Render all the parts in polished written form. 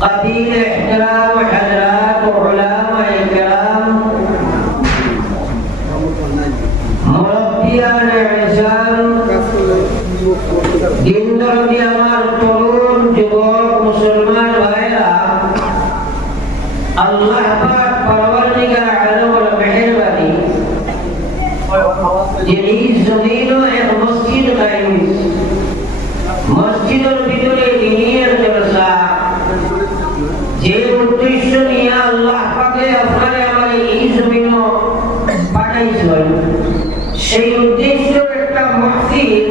قديم احترام حضرات وعلماء الكرام مربيان احسان ديندر دی আমার তরুণ যুবক মুসলমান ভাইরা আল্লাহ পাক পরওয়ারদিগার আলম ওর মেহেরবানি যিনি জমিনও এক মসজিদ কায়েম মসজিদের ভিতরে দিনের জলসা যে উদ্দেশ্য নিয়ে আল্লাহ পাকে আপনারে আমার এই জমিনও পাঠাইছেন সেই উদ্দেশ্য একটা মাহফিল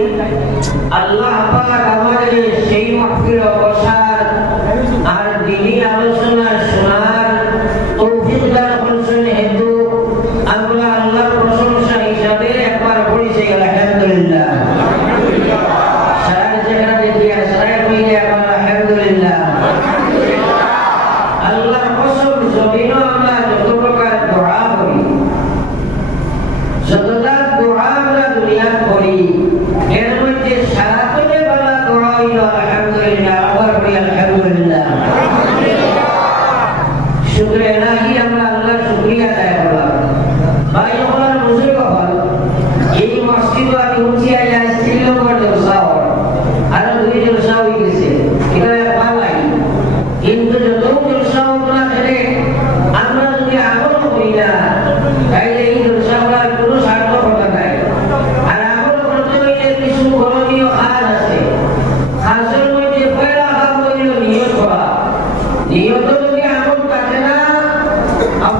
আল্লাহ পাক আমাদের সেই মাহফিল বসার আর দ্বীনি আলোচনা শোনার তৌফিক দান করুন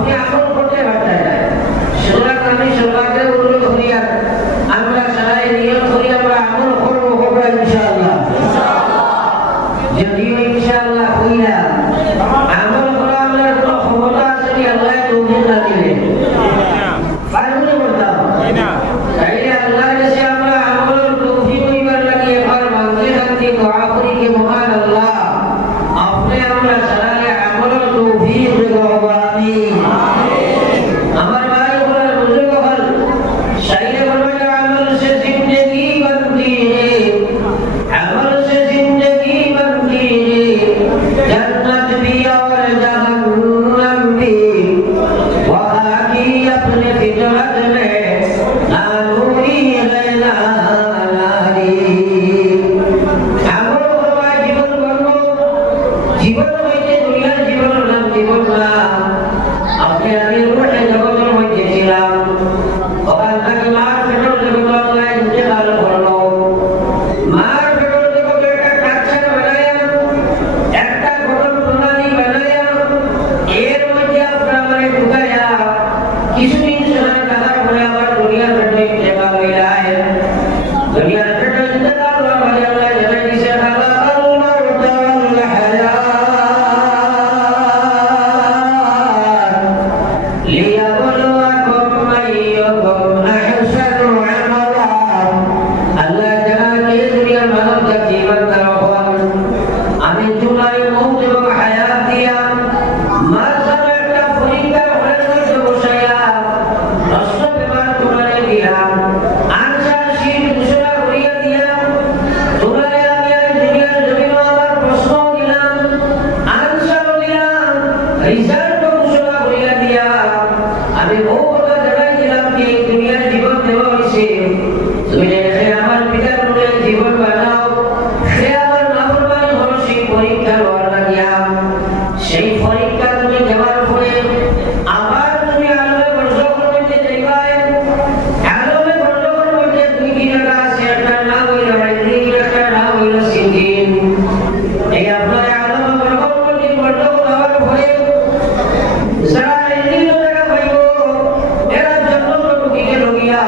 আপনি আমল করতে পারতেন না। সুতরাং আমি সরকারকে অনুরোধ করি আমরা সবাই নিয়ত করি আমরা আমল করবো ইনশাআল্লাহ। যদিও ইনশাআল্লাহ হইলা আমল করা আমরা কোনো ক্ষমতা আছে কি আল্লাহ তৌফিক না দিলে পারবো না বলতাম তাইলে আল্লাহর কাছে আমরা আমলের তৌফিক হইবার লাগি একবার মাঙ্গি শান্তি দোয়া করি যে মহান আল্লাহ আপনি আমরা সবাই আমলের তৌফিক দেবো আমিন। আমার ভাই বলার বুজুর্গ হল শাইরে বলবে আমল সে জিंदगी बनती है আমল সে जिंदगी बनती है जन्नत भी और जहन्नम भी वहाँ की अपने फितरत में ना नूरी है ना नारी। আমল করবা জীবন গড়ব জীবন হইতে দুনিয়ার জীবন নাম জীবন না। আপনি আমি রুহে জগতের মধ্যে ছিলাম ওখান থেকে মার পেটর জগৎ আল্লাহ ইন্তেকাল করলো। মার পেটর জগতে একটা কাচ্চা বানায়া একটা গঠন প্রণালী বানায়া এর মধ্যে আপনার মানে ঢুকায়া কিছুদিন সময় থাকার পরে আবার দুনিয়ার পেটে ইন্তেকাল হইলা। দুনিয়ার পেটে ইন্তেকাল হওয়ার পরে আল্লাহ জানাই দিয়েছে খালাকাল মাউতা ওয়াল হায়াত লিয়াবলুয়াকুম আইয়ুকুম আহসানু আমালা। আল্লাহ জানান এই দুনিয়ার মানব জাতি ইমানদার হন আমি তোমার মৌত এবং হায়াত দিয়া মাঝখানে একটা পরীক্ষার হলের মধ্যে বসাইয়া নষ্ট বেমার তোমারে দিলাম আনসার শীত ঘোষণা করিয়া দিলাম তোমারে আমি আর দুনিয়ার জমিনে আবার প্রশ্ন দিলাম আনসারও দিলাম রিজাল্ট ঘোষণা করিয়া দিয়া আমি বহু কথা জানাই দিলাম যে এই দুনিয়ার জীবন দেওয়া হয়েছে তুমি দেখে আমার পিতার মনে জীবন বানাও সে আমার নাফরমানি হলো সেই পরীক্ষা লওয়ার লাগিয়া সেই পরীক্ষা তুমি দেওয়ার পরে আবার তুমি আলমে বর্ষকের মধ্যে যাইবাই। আলমে বর্ষকের মধ্যে দুই জায়গা আছে একটার নাম হইল রাইদিন একটার নাম হইল সিদ্দিন। এই আপনার আলমে বর্ষকের মধ্যে বর্ষক হওয়ার পরে যারা রাইদিন জায়গা পাইব এরা জন্ম ঢুকিয়ে ঢুকিয়া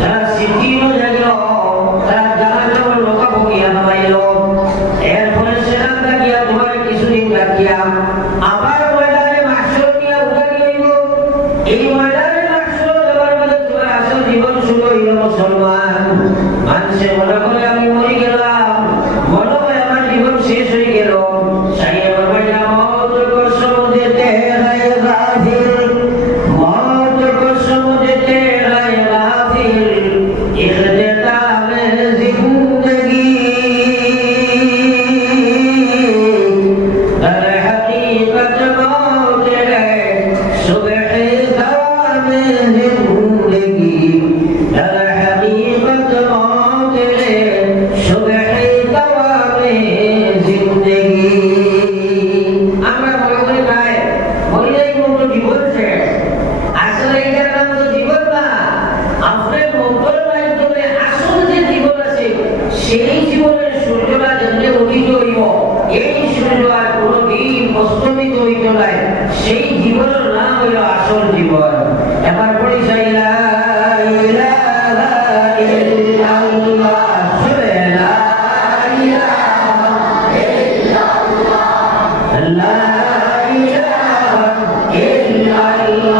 যারা সিদ্দিন জায়গা তারা জাহান্নামের লোকা ভুগিয়া নামাইল। এরপরে সেখান থাকিয়া তোমার কিছুদিন রাখিয়া আবার ময়দানে মাহশর নিয়ে উঠানি হইব। এই ময়দানে মাহশর যাবার মধ্যে তোমার আসল জীবন শুরু হইল মুসলমান। মানুষে মনে করে আমি মরে গেলাম মনে হয় আমার জীবন শেষ হয়ে গেল। সাইয়ে বলবা মওত কো সমঝতে হ্যায় গাফিল মওত কো সমঝতে হ্যায় গাফিল ইখতিতামে জিंदगी दर हकीकत मौत है सुबह ख़वामे जिंदगी दर हकीकत मौत है सुबह ख़वामे जिंदगी। আমরা মনে করি ভাই মরিলেই কোনো জীবন শেষ আসলে এটার নাম তো জীবন না। আপনার মঙ্গল মাধ্যমে আসল যে জীবন আছে সেই জীবনের সূর্যটা যেমনি উদিত হইব এই সূর্য আর কোনদিন অস্তমিত হইত নাই। সেই জীবনের নাম হইল আসল জীবন। এবার পড়ি লা ইলাহা ইল্লাল্লাহ লা ইলাহা ইল্লাল্লাহ লা ইলাহা ইল্লাল্লাহ